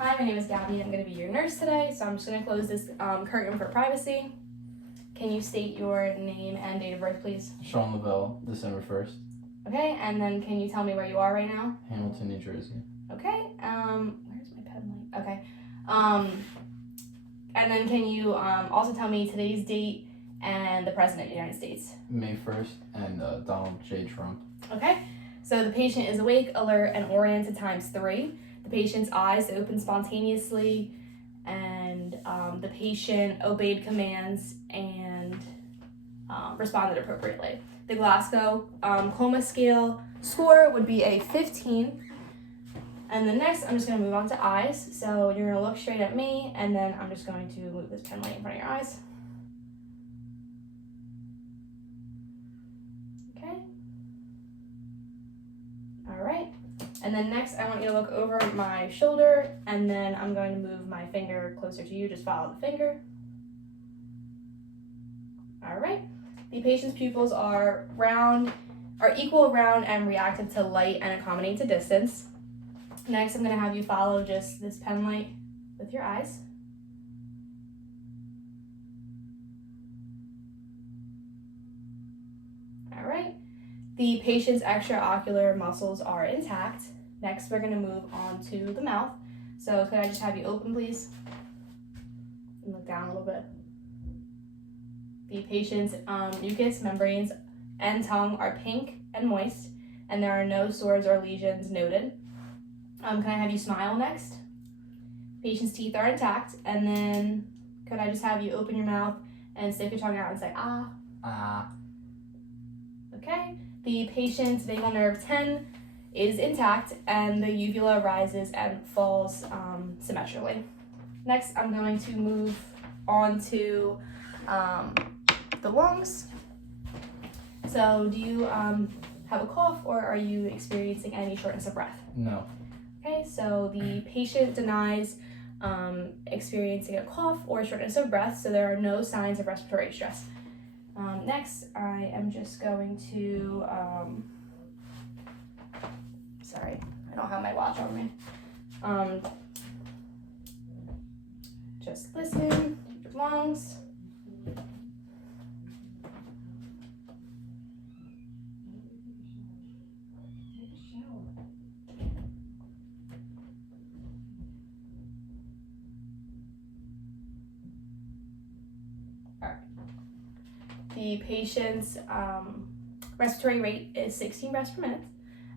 Hi, my name is Gabby. I'm going to be your nurse today, so I'm just going to close this curtain for privacy. Can you state your name and date of birth, please? Sean Lavelle, December 1st. Okay, and then can you tell me where you are right now? Hamilton, New Jersey. Okay, where's my pen light? Okay, and then can you also tell me today's date and the President of the United States? May 1st and Donald J. Trump. Okay, so the patient is awake, alert, and oriented times 3. The patient's eyes open spontaneously, and the patient obeyed commands and responded appropriately. The Glasgow Coma Scale score would be a 15. And then next, I'm just going to move on to eyes. So you're going to look straight at me, and then I'm just going to move this pen light in front of your eyes. Okay. All right. And then next, I want you to look over my shoulder, and then I'm going to move my finger closer to you. Just follow the finger. All right. The patient's pupils are equal, round, and reactive to light and accommodate to distance. Next, I'm going to have you follow just this pen light with your eyes. All right. The patient's extraocular muscles are intact. Next, we're going to move on to the mouth. So could I just have you open, please? And look down a little bit. The patient's mucous membranes and tongue are pink and moist, and there are no sores or lesions noted. Can I have you smile next? Patient's teeth are intact, and then could I just have you open your mouth and stick your tongue out and say ah? Ah. Okay. The patient's vagal nerve 10 is intact, and the uvula rises and falls symmetrically. Next, I'm going to move on to the lungs. So do you have a cough, or are you experiencing any shortness of breath? No. Okay, so the patient denies experiencing a cough or shortness of breath, so there are no signs of respiratory stress. Next, I am just going to, sorry, I don't have my watch on me. Just listen to your lungs. The patient's respiratory rate is 16 breaths per minute,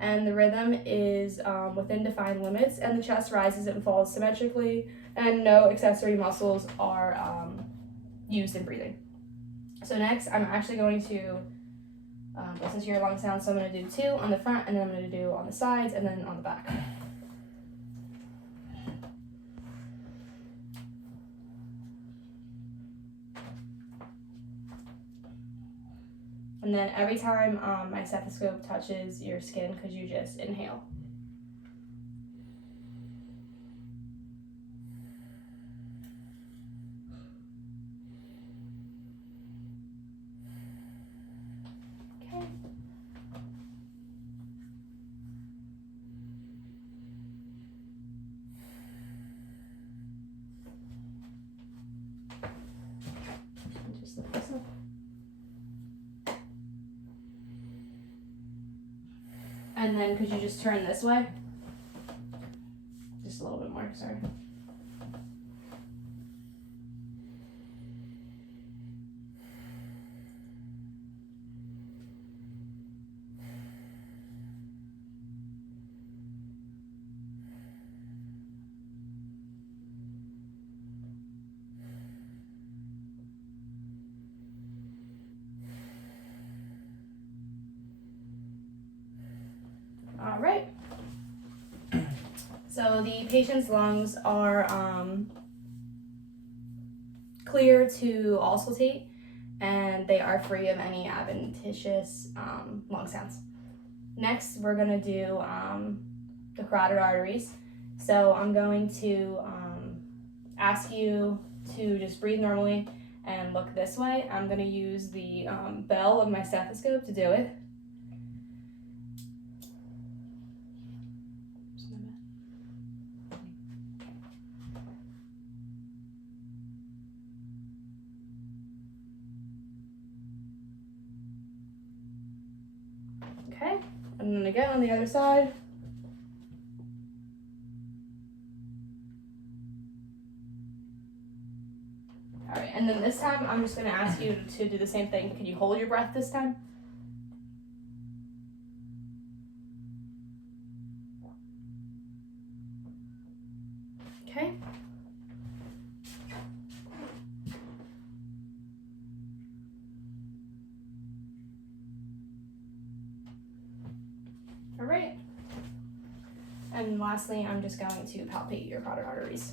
and the rhythm is within defined limits, and the chest rises and falls symmetrically, and no accessory muscles are used in breathing. So next, I'm actually going to listen to your lung sounds, so I'm going to do 2 on the front, and then I'm going to do on the sides, and then on the back. And then every time my stethoscope touches your skin, could you just inhale? Okay. Just lift this up. And then could you just turn this way? Just a little bit more, sorry. All right. So the patient's lungs are clear to auscultate, and they are free of any adventitious lung sounds. Next, we're going to do the carotid arteries. So I'm going to ask you to just breathe normally and look this way. I'm going to use the bell of my stethoscope to do it. it again on the other side. All right, and then this time I'm just gonna ask you to do the same thing. Can you hold your breath this time? Okay. All right. And lastly, I'm just going to palpate your carotid arteries.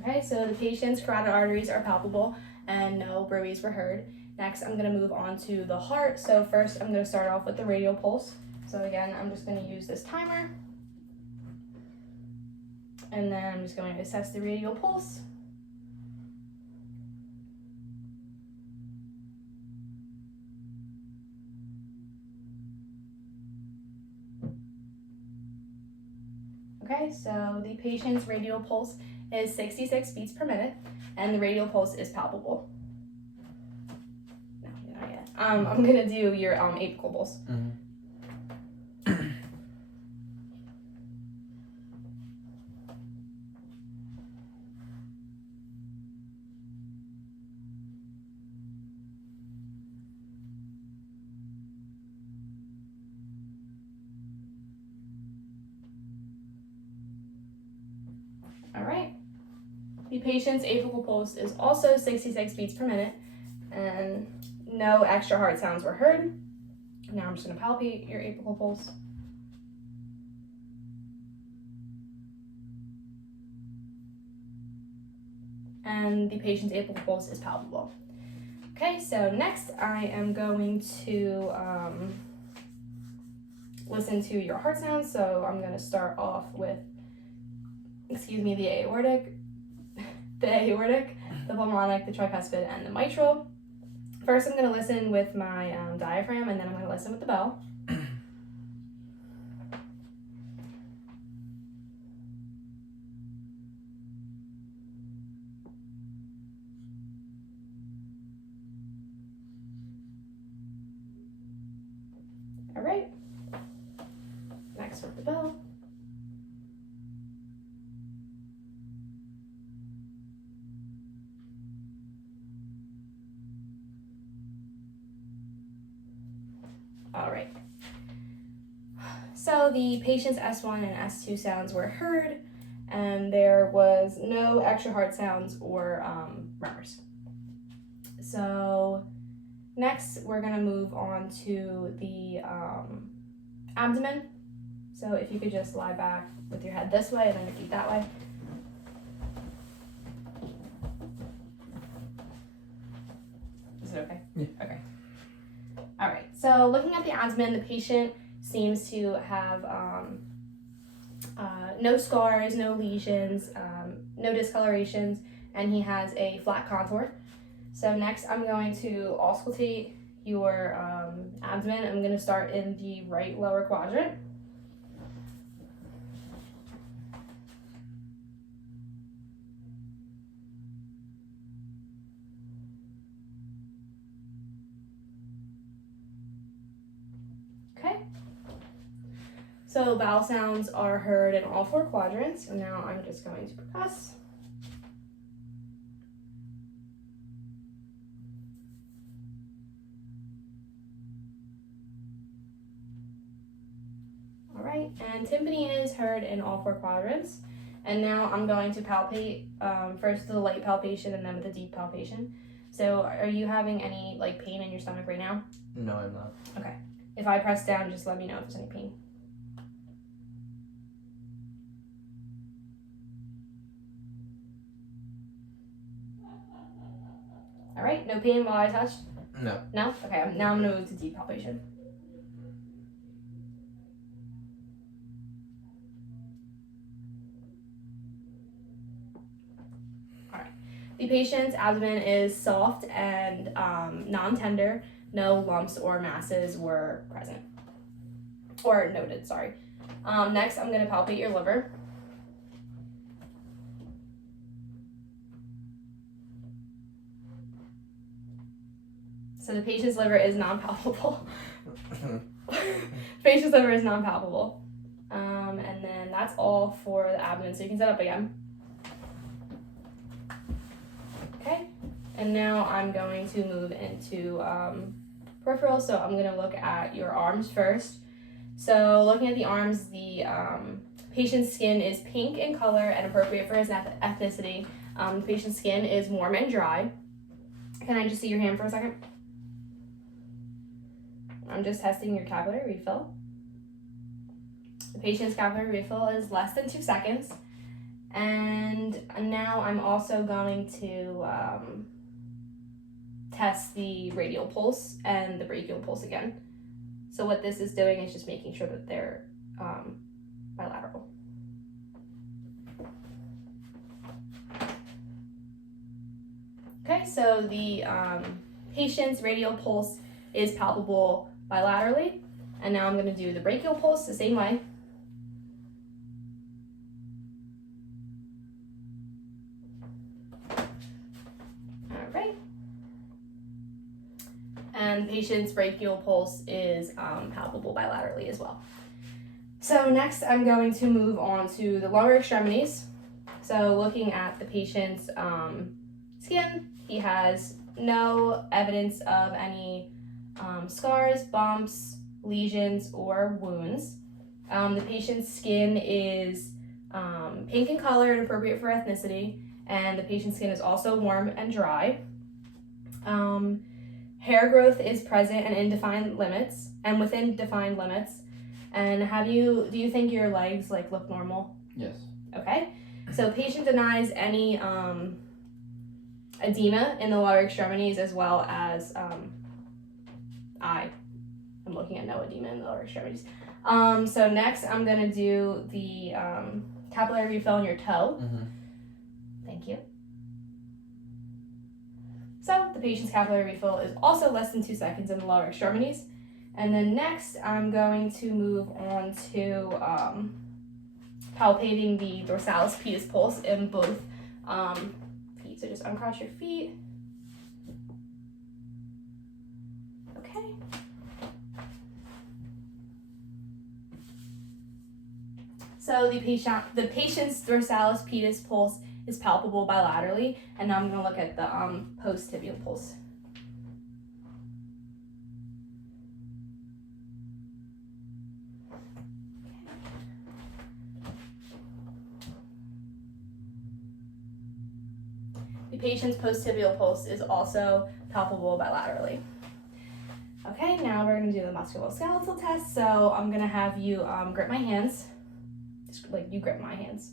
Okay, so the patient's carotid arteries are palpable and no bruits were heard. Next, I'm going to move on to the heart. So first, I'm going to start off with the radial pulse. So again, I'm just going to use this timer. And then I'm just going to assess the radial pulse. Okay, so the patient's radial pulse is 66 beats per minute, and the radial pulse is palpable. No, not yet. I'm gonna do your apical pulse. All right. The patient's apical pulse is also 66 beats per minute, and no extra heart sounds were heard. Now I'm just going to palpate your apical pulse. And the patient's apical pulse is palpable. Okay, so next I am going to listen to your heart sounds. So I'm going to start off with, the aortic, the pulmonic, the tricuspid, and the mitral. First, I'm going to listen with my diaphragm, and then I'm going to listen with the bell. All right. Next with the bell. All right. So the patient's S1 and S2 sounds were heard, and there was no extra heart sounds or murmurs. So next, we're gonna move on to the abdomen. So if you could just lie back with your head this way and then your feet that way. Is it okay? Yeah. Okay. All right, so looking at the abdomen, the patient seems to have no scars, no lesions, no discolorations, and he has a flat contour. So next I'm going to auscultate your abdomen. I'm going to start in the right lower quadrant. Okay. So bowel sounds are heard in all four quadrants, and now I'm just going to percuss. All right, and tympany is heard in all four quadrants. And now I'm going to palpate, first with the light palpation and then with the deep palpation. So are you having any pain in your stomach right now? No, I'm not. Okay. If I press down, just let me know if there's any pain. All right, no pain while I touch? No. No? Okay, now I'm gonna move to deep palpation. All right. The patient's abdomen is soft and non-tender. No lumps or masses were present. Or noted, sorry. Next, I'm gonna palpate your liver. So the patient's liver is non-palpable. Patient's liver is non-palpable. And then that's all for the abdomen. So you can set up again. Okay. And now I'm going to move into peripheral. So I'm going to look at your arms first. So looking at the arms, the patient's skin is pink in color and appropriate for his ethnicity. The patient's skin is warm and dry. Can I just see your hand for a second? I'm just testing your capillary refill. The patient's capillary refill is less than 2 seconds. And now I'm also going to test the radial pulse and the brachial pulse again. So what this is doing is just making sure that they're bilateral. Okay, so the patient's radial pulse is palpable bilaterally. And now I'm going to do the brachial pulse the same way. All right. And the patient's brachial pulse is palpable bilaterally as well. So next I'm going to move on to the lower extremities. So looking at the patient's skin, he has no evidence of any scars, bumps, lesions, or wounds. The patient's skin is pink in color and appropriate for ethnicity, and the patient's skin is also warm and dry. Hair growth is present and in defined limits, and within defined limits. And do you think your legs look normal? Yes. Okay. So patient denies any edema in the lower extremities, as well as I am looking at no edema in the lower extremities. So next I'm going to do the capillary refill in your toe. Mm-hmm. Thank you. So the patient's capillary refill is also less than 2 seconds in the lower extremities. And then next I'm going to move on to palpating the dorsalis pedis pulse in both feet. So just uncross your feet. Okay. So the patient's dorsalis pedis pulse is palpable bilaterally, and now I'm going to look at the post-tibial pulse. The patient's post-tibial pulse is also palpable bilaterally. Okay, now we're going to do the musculoskeletal test. So I'm going to have you grip my hands. Just like you grip my hands.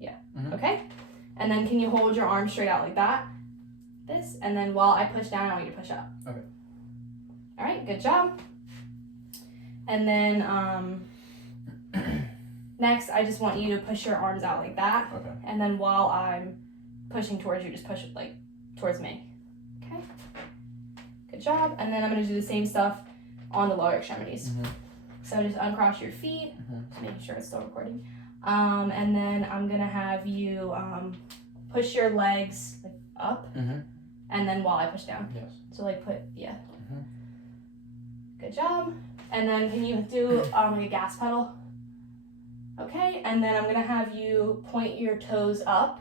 Yeah. Mm-hmm. Okay? And then can you hold your arm straight out like that? This. And then while I push down, I want you to push up. Okay. All right, good job. And then next, I just want you to push your arms out like that. Okay. And then while I'm pushing towards you, just push it towards me. Okay. Good job. And then I'm going to do the same stuff on the lower extremities. Mm-hmm. So just uncross your feet, just making sure it's still recording. And then I'm going to have you push your legs up, and then while I push down. Yes. So Good job. And then can you do a gas pedal? Okay. And then I'm going to have you point your toes up,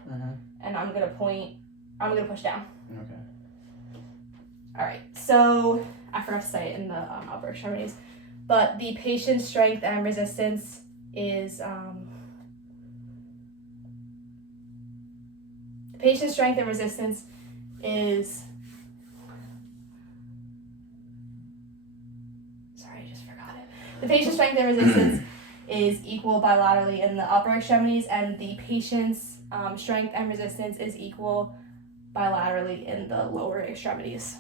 and I'm going to push down. Okay. All right. So I forgot to say it in the upper extremities, but the patient's strength and resistance is sorry, I just forgot it. The patient's strength and resistance is equal bilaterally in the upper extremities, and the patient's strength and resistance is equal bilaterally in the lower extremities.